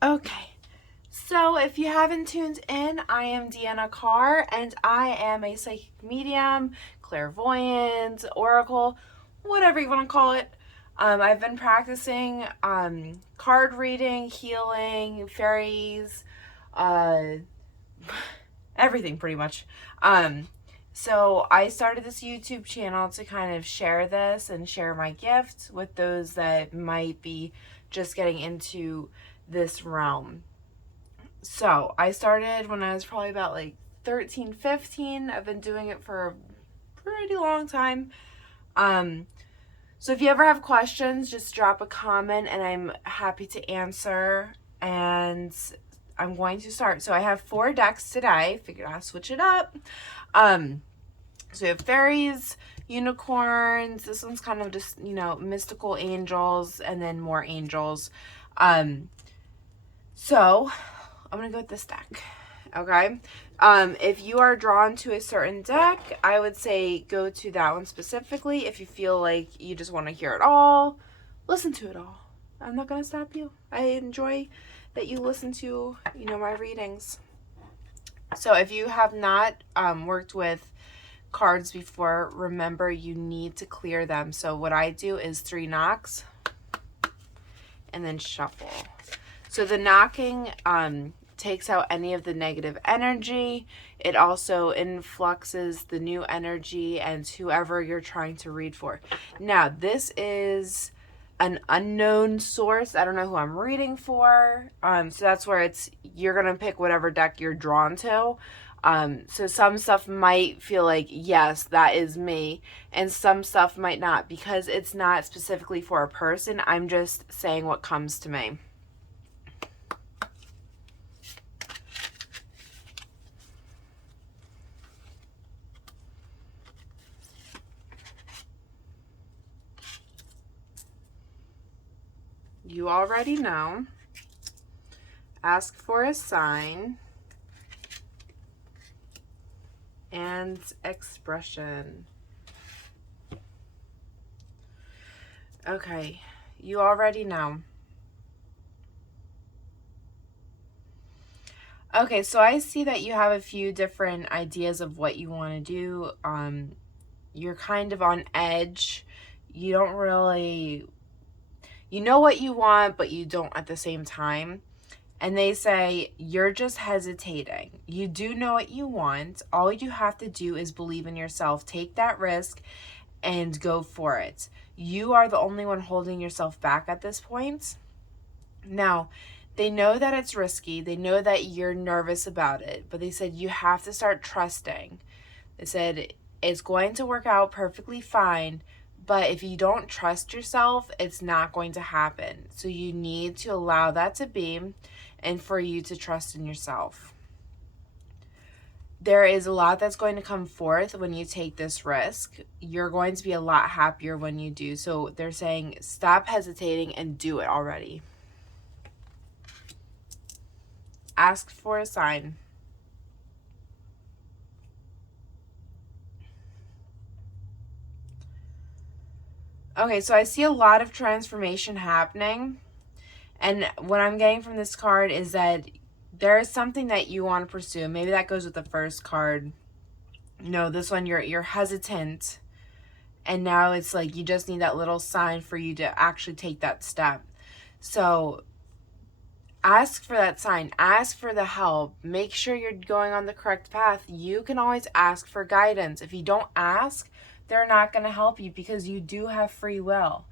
Okay, so if you haven't tuned in, I am Deanna Carr, and I am a psychic medium, clairvoyant, oracle, whatever you want to call it. I've been practicing card reading, healing, fairies, uh, everything pretty much. So I started this YouTube channel to kind of share this and share my gift with those that might be just getting into this realm. So I started when I was probably about like 13, 15. I've been doing it for a pretty long time. Um, so if you ever have questions, just drop a comment and I'm happy to answer. And I'm going to start. So I have 4 decks today. Figured I'll switch it up. So we have fairies, unicorns. This one's kind of just, mystical angels, and then more angels. So I'm gonna go with this deck. Okay. If you are drawn to a certain deck, I would say go to that one specifically. If you feel like you just want to hear it all, listen to it all. I'm not gonna stop you. I enjoy that you listen to, my readings. So if you have not worked with cards before, remember you need to clear them. So what I do is 3 knocks and then shuffle. So the knocking takes out any of the negative energy. It also influxes the new energy and whoever you're trying to read for. Now, this is an unknown source. I don't know who I'm reading for. So that's where you're going to pick whatever deck you're drawn to. So some stuff might feel like, yes, that is me, and some stuff might not, because it's not specifically for a person. I'm just saying what comes to me. You already know. Ask for a sign and expression. Okay, you already know. Okay, so I see that you have a few different ideas of what you want to do. You're kind of on edge. You don't really, you know what you want, but you don't at the same time. And they say, you're just hesitating. You do know what you want. All you have to do is believe in yourself. Take that risk and go for it. You are the only one holding yourself back at this point. Now, they know that it's risky. They know that you're nervous about it. But they said you have to start trusting. They said it's going to work out perfectly fine. But if you don't trust yourself, it's not going to happen. So you need to allow that to be, and for you to trust in yourself. There is a lot that's going to come forth when you take this risk. You're going to be a lot happier when you do. So they're saying stop hesitating and do it already. Ask for a sign. Okay, so I see a lot of transformation happening. And what I'm getting from this card is that there is something that you want to pursue. Maybe that goes with the first card. No, this one you're hesitant. And now it's like you just need that little sign for you to actually take that step. So ask for that sign. Ask for the help. Make sure you're going on the correct path. You can always ask for guidance. If you don't ask, they're not going to help you, because you do have free will.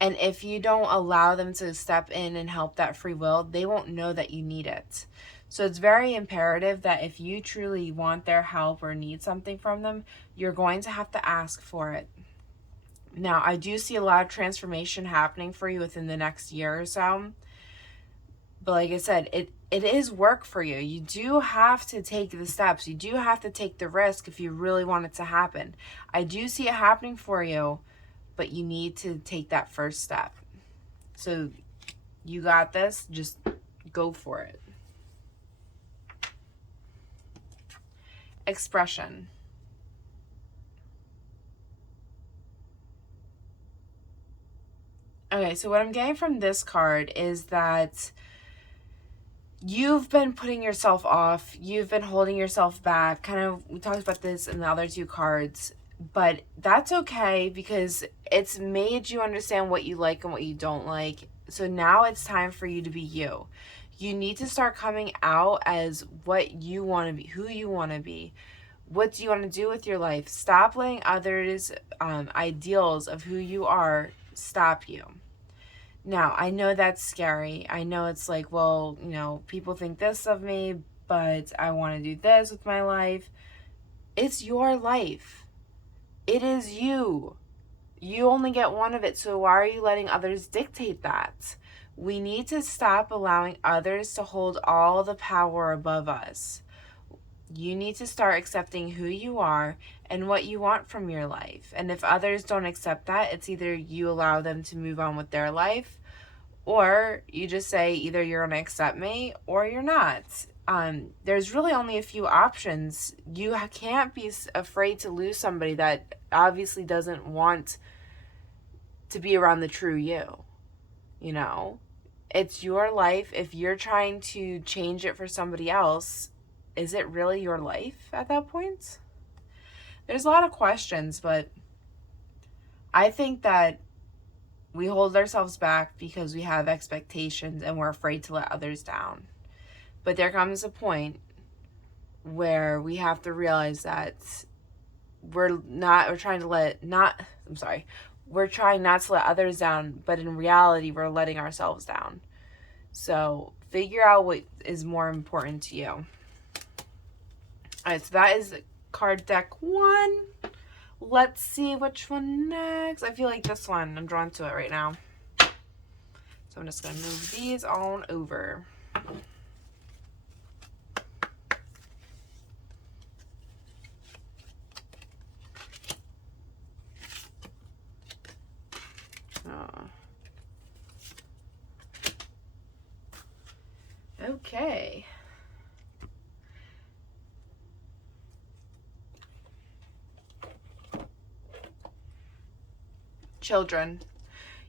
And if you don't allow them to step in and help that free will, they won't know that you need it. So it's very imperative that if you truly want their help or need something from them, you're going to have to ask for it. Now, I do see a lot of transformation happening for you within the next year or so. But like I said, it is work for you. You do have to take the steps. You do have to take the risk if you really want it to happen. I do see it happening for you, but you need to take that first step. So you got this. Just go for it. Expression. Okay, so what I'm getting from this card is that you've been putting yourself off. You've been holding yourself back. Kind of, we talked about this in the other two cards, but that's okay because it's made you understand what you like and what you don't like. So now it's time for you to be you. You need to start coming out as what you want to be, who you want to be. What do you want to do with your life? Stop letting others' ideals of who you are stop you. Now, I know that's scary. I know it's like, well, people think this of me, but I want to do this with my life. It's your life. It is you. You only get one of it, so why are you letting others dictate that? We need to stop allowing others to hold all the power above us. You need to start accepting who you are and what you want from your life. And if others don't accept that, it's either you allow them to move on with their life, or you just say either you're going to accept me or you're not. There's really only a few options. You can't be afraid to lose somebody that obviously doesn't want to be around the true you. It's your life. If you're trying to change it for somebody else, is it really your life at that point? There's a lot of questions, but I think that we hold ourselves back because we have expectations and we're afraid to let others down. But there comes a point where we have to realize that we're trying not to let others down, but in reality, we're letting ourselves down. So figure out what is more important to you. All right, so that is card deck 1. Let's see which one next. I feel like this one. I'm drawn to it right now. So I'm just going to move these on over. Okay. Children.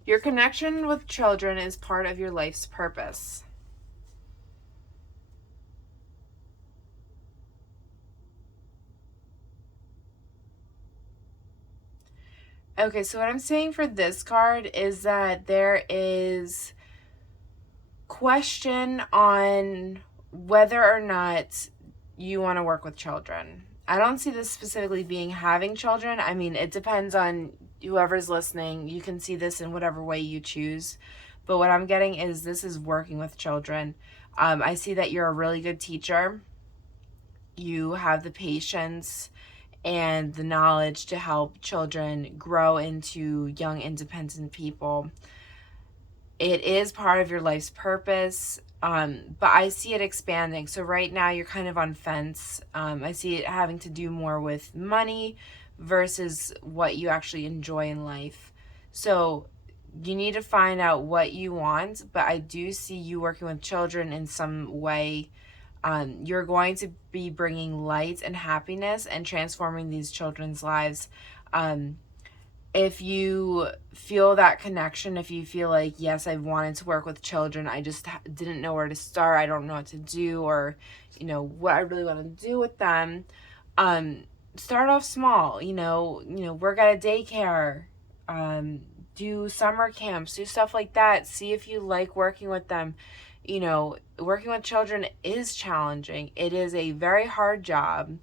Your connection with children is part of your life's purpose. Okay, so what I'm saying for this card is that there is question on whether or not you want to work with children. I don't see this specifically being having children. I mean, it depends on whoever's listening. You can see this in whatever way you choose. But what I'm getting is this is working with children. I see that you're a really good teacher. You have the patience and the knowledge to help children grow into young, independent people. It is part of your life's purpose, but I see it expanding. So right now you're kind of on fence. I see it having to do more with money versus what you actually enjoy in life. So you need to find out what you want, but I do see you working with children in some way. You're going to be bringing light and happiness and transforming these children's lives. If you feel that connection, if you feel like, yes, I wanted to work with children, I just didn't know where to start, I don't know what to do, or, what I really want to do with them, start off small, work at a daycare, do summer camps, do stuff like that. See if you like working with them. Working with children is challenging. It is a very hard job,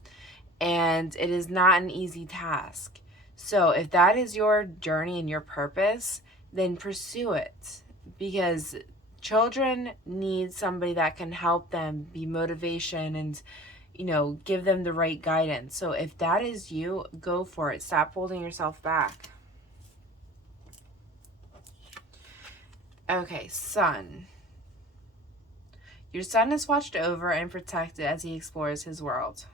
and it is not an easy task. So if that is your journey and your purpose, then pursue it, because children need somebody that can help them, be motivation, and give them the right guidance. So if that is you, go for it. Stop holding yourself back. Okay, son. Your son is watched over and protected as he explores his world.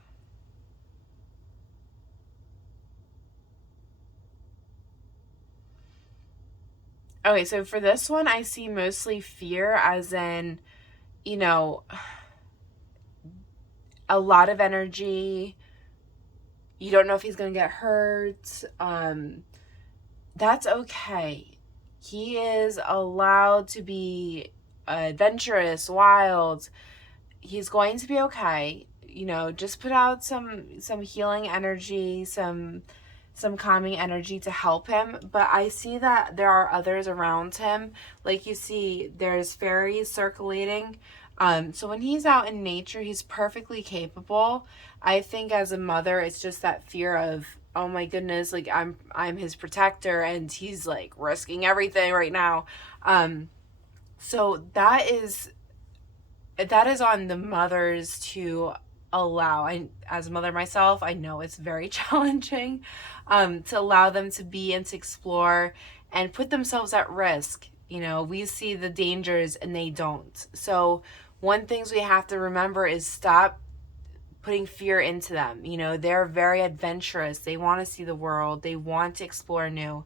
Okay, so for this one, I see mostly fear, as in, a lot of energy. You don't know if he's going to get hurt. That's okay. He is allowed to be adventurous, wild, he's going to be okay. You know, just put out some healing energy, some calming energy to help him. But I see that there are others around him. Like you see, there's fairies circulating. So when he's out in nature, he's perfectly capable. I think as a mother, it's just that fear of, oh my goodness, like I'm his protector and he's like risking everything right now. So that is on the mothers to allow. I, as a mother myself, I know it's very challenging, to allow them to be and to explore and put themselves at risk. You know, we see the dangers and they don't. So one things we have to remember is stop putting fear into them. You know, they're very adventurous. They want to see the world. They want to explore new.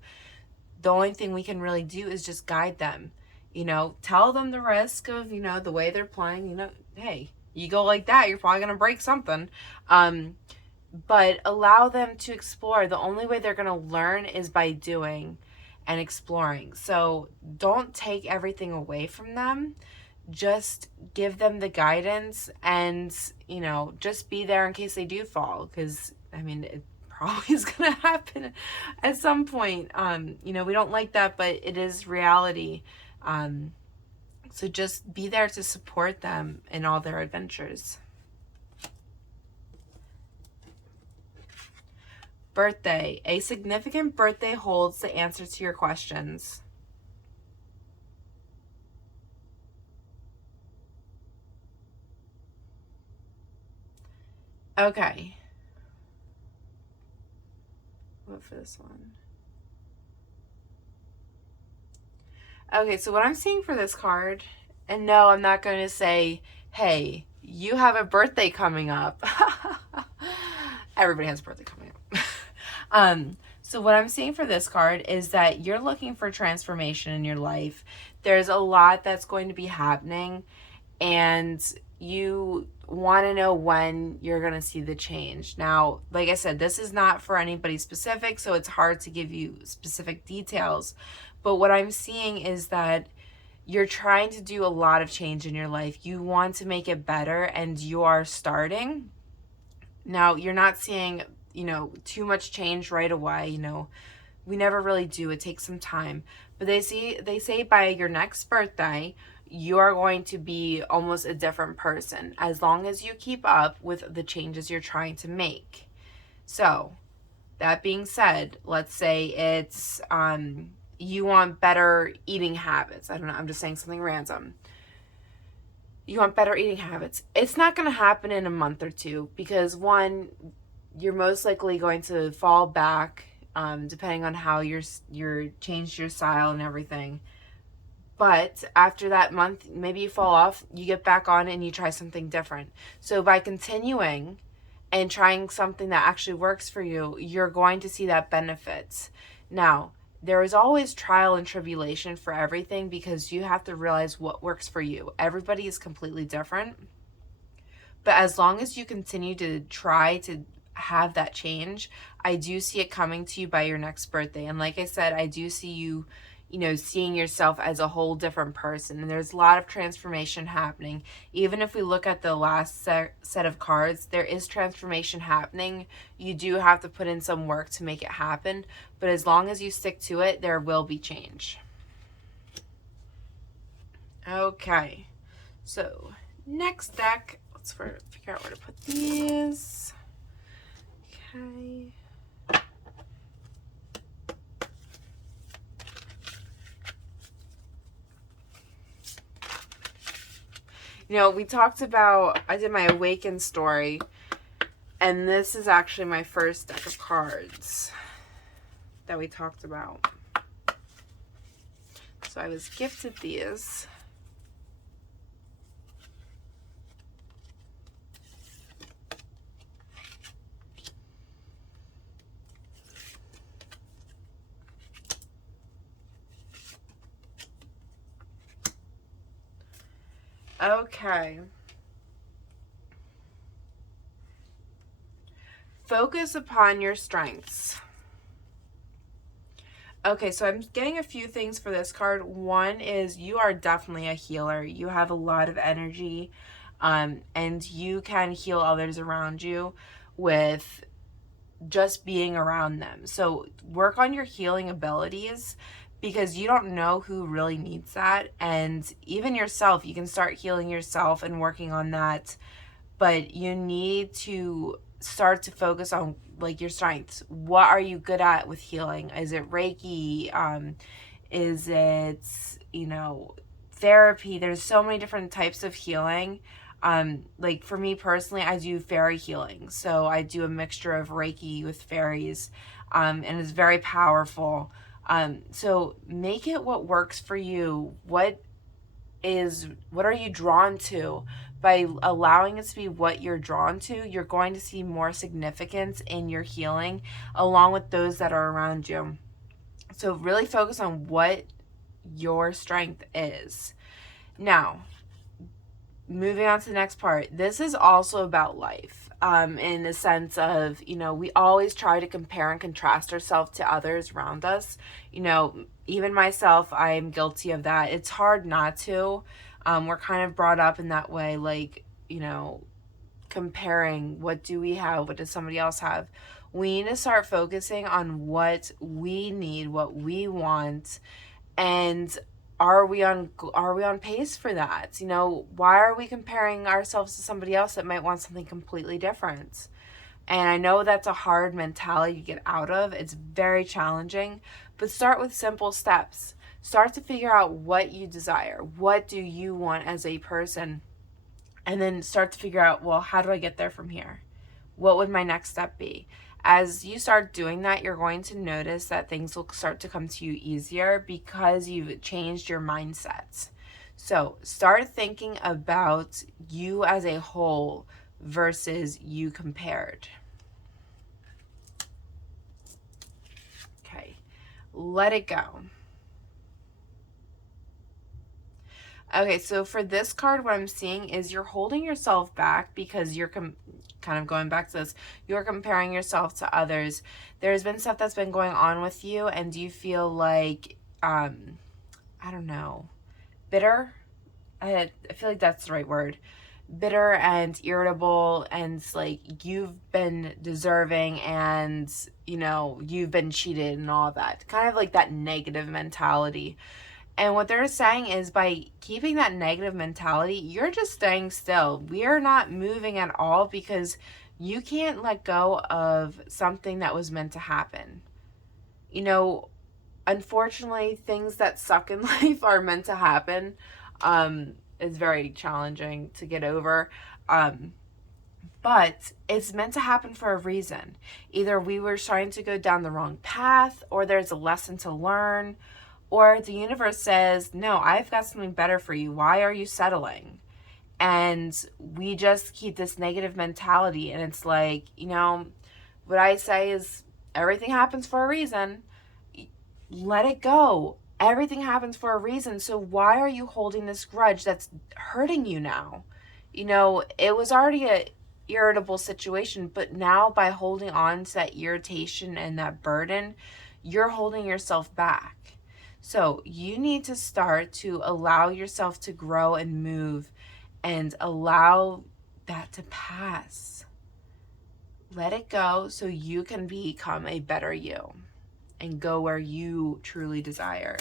The only thing we can really do is just guide them. You know, tell them the risk of, you know, the way they're playing. You know, hey, you go like that, you're probably going to break something. But allow them to explore. The only way they're going to learn is by doing and exploring. So don't take everything away from them. Just give them the guidance and, you know, just be there in case they do fall. Because, I mean, it probably is going to happen at some point. You know, we don't like that, but it is reality. So just be there to support them in all their adventures. Birthday. A significant birthday holds the answer to your questions. Okay. What for this one? Okay, so what I'm seeing for this card, and no, I'm not going to say, hey, you have a birthday coming up. Everybody has a birthday coming up. So what I'm seeing for this card is that you're looking for transformation in your life. There's a lot that's going to be happening, and you want to know when you're going to see the change. Now, like I said, this is not for anybody specific, so it's hard to give you specific details. But what I'm seeing is that you're trying to do a lot of change in your life. You want to make it better, and you are starting. Now, you're not seeing, you know, too much change right away. You know, we never really do. It takes some time. But they say by your next birthday, you are going to be almost a different person as long as you keep up with the changes you're trying to make. So, that being said, let's say it's you want better eating habits. I don't know, I'm just saying something random. You want better eating habits. It's not going to happen in a month or two because one, you're most likely going to fall back, depending on how you're changed your style and everything. But after that month, maybe you fall off, you get back on and you try something different. So by continuing and trying something that actually works for you, you're going to see that benefits. Now, there is always trial and tribulation for everything because you have to realize what works for you. Everybody is completely different. But as long as you continue to try to have that change, I do see it coming to you by your next birthday. And like I said, I do see you, you know, seeing yourself as a whole different person. And there's a lot of transformation happening. Even if we look at the last set of cards, there is transformation happening. You do have to put in some work to make it happen. But as long as you stick to it, there will be change. Okay. So, next deck. Let's figure out where to put these. Okay. You know, we talked about, I did my Awaken story, and this is actually my first deck of cards that we talked about. So I was gifted these. Okay. Focus upon your strengths. Okay, so I'm getting a few things for this card. One is you are definitely a healer. You have a lot of energy. And you can heal others around you with just being around them. So work on your healing abilities, because you don't know who really needs that. And even yourself, you can start healing yourself and working on that. But you need to start to focus on like your strengths. What are you good at with healing? Is it Reiki? Is it, therapy? There's so many different types of healing. Like for me personally, I do fairy healing. So I do a mixture of Reiki with fairies, and it's very powerful. So make it what works for you. What are you drawn to? By allowing it to be what you're drawn to, you're going to see more significance in your healing along with those that are around you. So really focus on what your strength is. Now, moving on to the next part, this is also about life, in the sense of, we always try to compare and contrast ourselves to others around us. Even myself, I am guilty of that. It's hard not to. We're kind of brought up in that way, like, comparing what do we have, what does somebody else have. We need to start focusing on what we need, what we want, and are we on pace for that? Why are we comparing ourselves to somebody else that might want something completely different? And I know that's a hard mentality to get out of. It's very challenging, but start with simple steps. Start to figure out what you desire. What do you want as a person? And then start to figure out, well, how do I get there from here? What would my next step be? As you start doing that, you're going to notice that things will start to come to you easier because you've changed your mindset. So start thinking about you as a whole versus you compared. Okay, let it go. Okay, so for this card, what I'm seeing is you're holding yourself back because you're kind of going back to this. You're comparing yourself to others. There's been stuff that's been going on with you, and you feel like, I don't know, bitter? I feel like that's the right word. Bitter and irritable, and like you've been deserving, and you've been cheated and all that. Kind of like that negative mentality. And what they're saying is by keeping that negative mentality, you're just staying still. We are not moving at all because you can't let go of something that was meant to happen. Unfortunately, things that suck in life are meant to happen. It's very challenging to get over. But it's meant to happen for a reason. Either we were trying to go down the wrong path, or there's a lesson to learn, or the universe says, no, I've got something better for you. Why are you settling? And we just keep this negative mentality. And it's like, what I say is everything happens for a reason. Let it go. Everything happens for a reason. So why are you holding this grudge that's hurting you now? It was already a irritable situation, but now by holding on to that irritation and that burden, you're holding yourself back. So you need to start to allow yourself to grow and move and allow that to pass. Let it go so you can become a better you and go where you truly desire.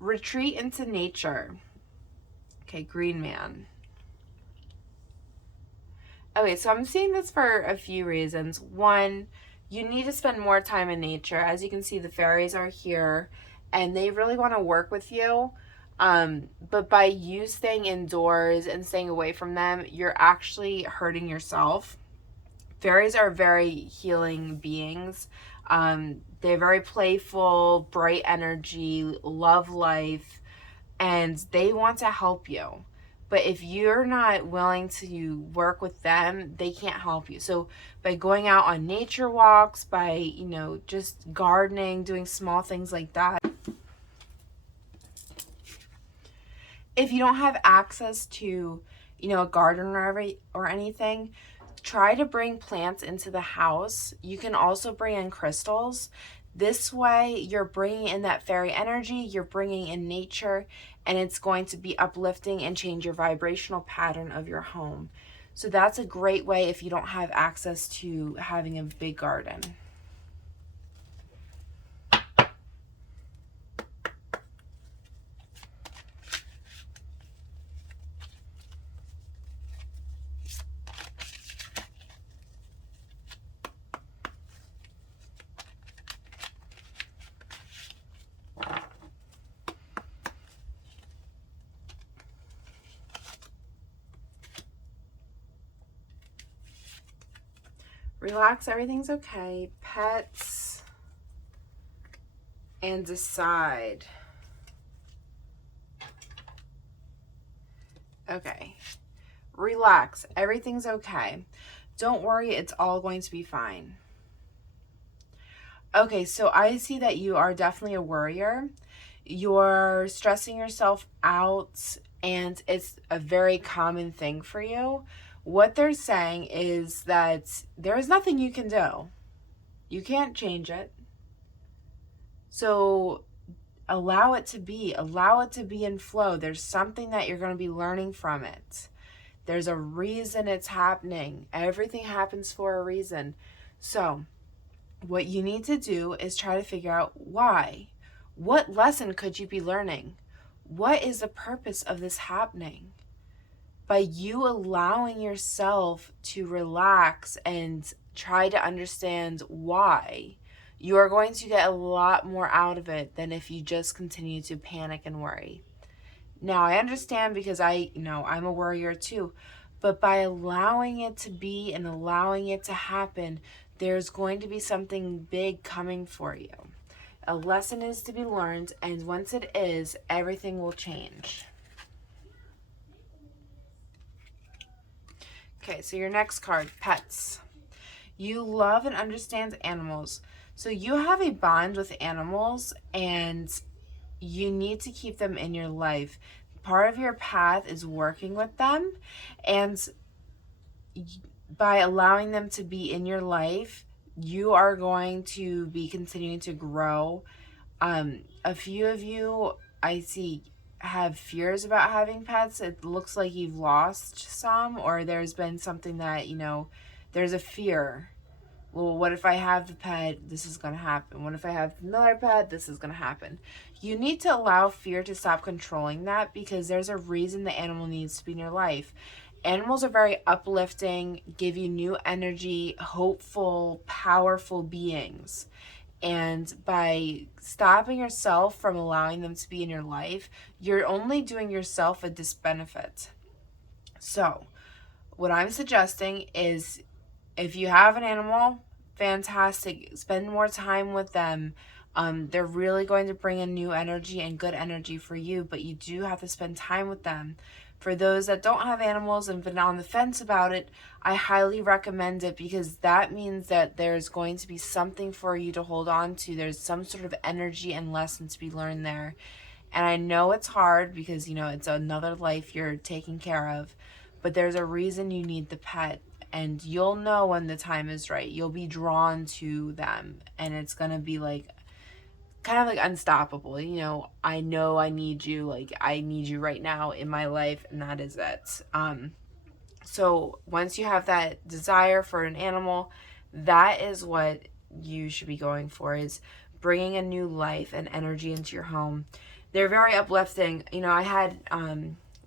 Retreat into nature. Okay, green man. Okay, so I'm seeing this for a few reasons. One, you need to spend more time in nature. As you can see, the fairies are here and they really want to work with you. But by you staying indoors and staying away from them, you're actually hurting yourself. Fairies are very healing beings. They're very playful, bright energy, love life, and they want to help you. But if you're not willing to work with them, they can't help you. So by going out on nature walks, by, just gardening, doing small things like that. If you don't have access to, a garden or anything, try to bring plants into the house. You can also bring in crystals. This way, you're bringing in that fairy energy, you're bringing in nature, and it's going to be uplifting and change your vibrational pattern of your home. So that's a great way if you don't have access to having a big garden. Relax, everything's okay. Pets, and decide. Okay. Relax, everything's okay. Don't worry, it's all going to be fine. Okay, so I see that you are definitely a worrier. You're stressing yourself out, and it's a very common thing for you. What they're saying is that there is nothing you can do. You can't change it. So allow it to be. Allow it to be in flow. There's something that you're going to be learning from it. There's a reason it's happening. Everything happens for a reason. So what you need to do is try to figure out why. What lesson could you be learning? What is the purpose of this happening? By you allowing yourself to relax and try to understand why, you are going to get a lot more out of it than if you just continue to panic and worry. Now, I understand because I'm a worrier too, but by allowing it to be and allowing it to happen, there's going to be something big coming for you. A lesson is to be learned, and once it is, everything will change. Okay, so your next card, pets. You love and understand animals. So you have a bond with animals, and you need to keep them in your life. Part of your path is working with them, and by allowing them to be in your life, you are going to be continuing to grow. A few of you, I see, have fears about having pets. It looks like you've lost some, or there's been something that, there's a fear. Well, what if I have the pet? This is going to happen. What if I have another pet? This is going to happen. You need to allow fear to stop controlling that, because there's a reason the animal needs to be in your life. Animals are very uplifting, give you new energy, hopeful, powerful beings. And by stopping yourself from allowing them to be in your life, you're only doing yourself a disbenefit. So, what I'm suggesting is, if you have an animal, fantastic. Spend more time with them. They're really going to bring in new energy and good energy for you, but you do have to spend time with them. For those that don't have animals and been on the fence about it, I highly recommend it, because that means that there's going to be something for you to hold on to. There's some sort of energy and lesson to be learned there. And I know it's hard because, it's another life you're taking care of, but there's a reason you need the pet. And you'll know when the time is right. You'll be drawn to them, and it's going to be kind of unstoppable. I know I need you. I need you right now in my life, and that is it. So once you have that desire for an animal, that is what you should be going for, is bringing a new life and energy into your home. They're very uplifting. I had,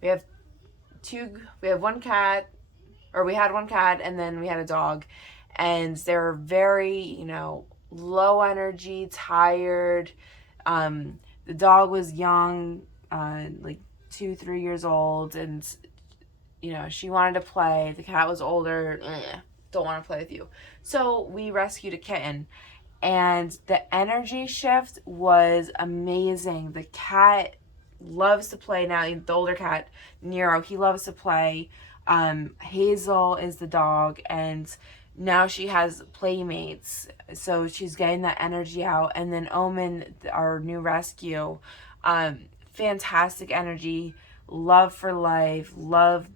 we have one cat, or we had one cat, and then we had a dog, and they're very, low energy, tired. The dog was young, 2-3 years old, and she wanted to play. The cat was older. Don't want to play with you. So we rescued a kitten, and the energy shift was amazing. The cat loves to play now. The older cat, Nero, he loves to play. Hazel is the dog, and now she has playmates, so she's getting that energy out. And then Omen, our new rescue, fantastic energy, love for life, loves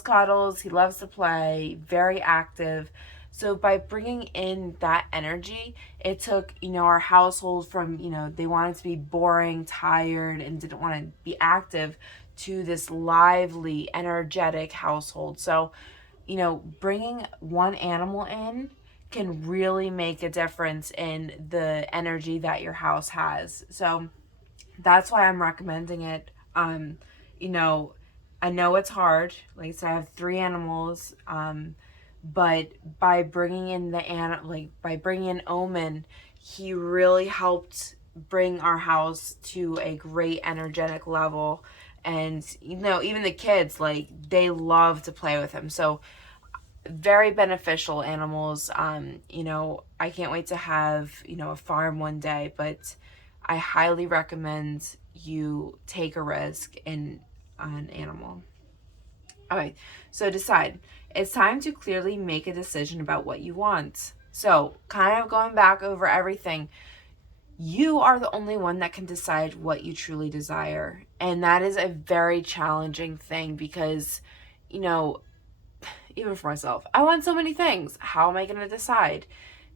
cuddles, he loves to play, very active. So by bringing in that energy, it took, our household from, they wanted to be boring, tired, and didn't want to be active, to this lively, energetic household. So, bringing one animal in can really make a difference in the energy that your house has. So that's why I'm recommending it. You know, I know it's hard. Like I said, I have 3 animals. But by bringing in by bringing in Omen, he really helped bring our house to a great energetic level. And even the kids, like, they love to play with him. So very beneficial animals. I can't wait to have, a farm one day, but I highly recommend you take a risk in an animal. Okay, so decide. It's time to clearly make a decision about what you want. So, kind of going back over everything, you are the only one that can decide what you truly desire. And that is a very challenging thing because, you know, even for myself, I want so many things. How am I going to decide?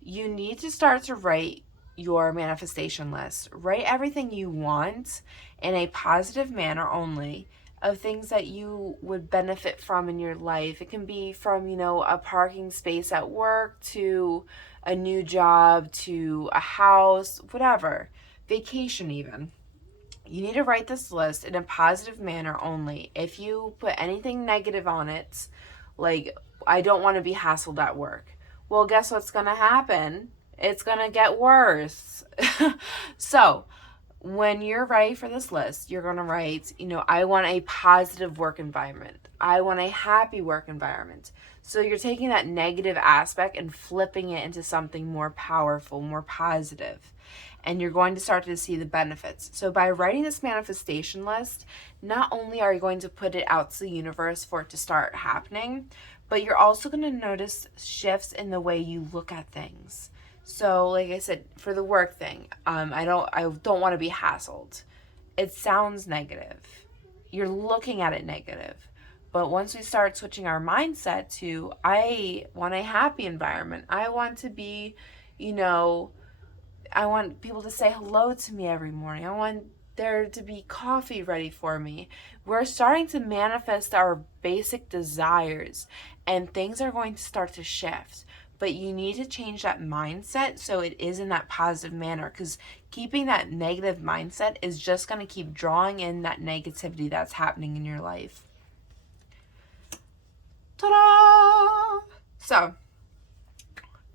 You need to start to write your manifestation list. Write everything you want in a positive manner only, of things that you would benefit from in your life. It can be from, a parking space at work, to a new job, to a house, whatever. Vacation even. You need to write this list in a positive manner only. If you put anything negative on it, like, I don't want to be hassled at work, well, guess what's going to happen? It's going to get worse. So, when you're ready for this list, you're going to write, I want a positive work environment. I want a happy work environment. So you're taking that negative aspect and flipping it into something more powerful, more positive. And you're going to start to see the benefits. So by writing this manifestation list, not only are you going to put it out to the universe for it to start happening, but you're also going to notice shifts in the way you look at things. So, like I said, for the work thing, I don't want to be hassled. It sounds negative. You're looking at it negative. But once we start switching our mindset to, I want a happy environment. I want to be, I want people to say hello to me every morning. I want there to be coffee ready for me. We're starting to manifest our basic desires, and things are going to start to shift. But you need to change that mindset so it is in that positive manner, because keeping that negative mindset is just going to keep drawing in that negativity that's happening in your life. Ta-da! So,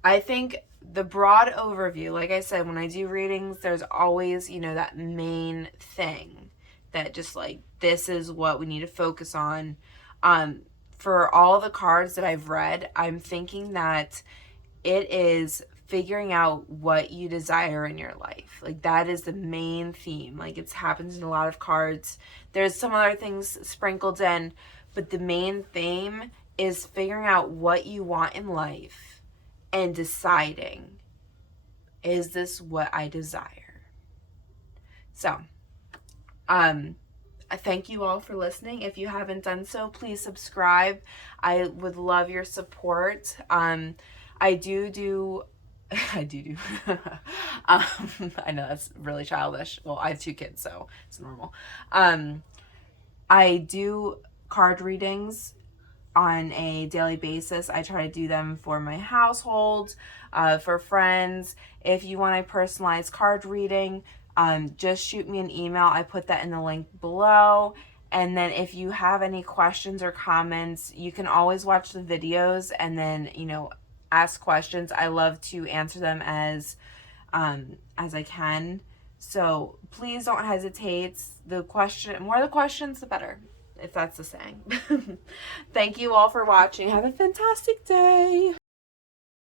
I think the broad overview, like I said, when I do readings, there's always, that main thing that just, like, this is what we need to focus on. For all the cards that I've read, I'm thinking that it is figuring out what you desire in your life. Like, that is the main theme. Like, it happens in a lot of cards. There's some other things sprinkled in, but the main theme is figuring out what you want in life and deciding, is this what I desire? So, I thank you all for listening. If you haven't done so, please subscribe. I would love your support. I do I do. I know that's really childish. Well, I have 2 kids, so it's normal. I do card readings on a daily basis. I try to do them for my household, for friends. If you want a personalized card reading, just shoot me an email. I put that in the link below. And then if you have any questions or comments, you can always watch the videos and then, ask questions. I love to answer them as I can. So please don't hesitate. More the questions, the better, if that's the saying. Thank you all for watching. Have a fantastic day.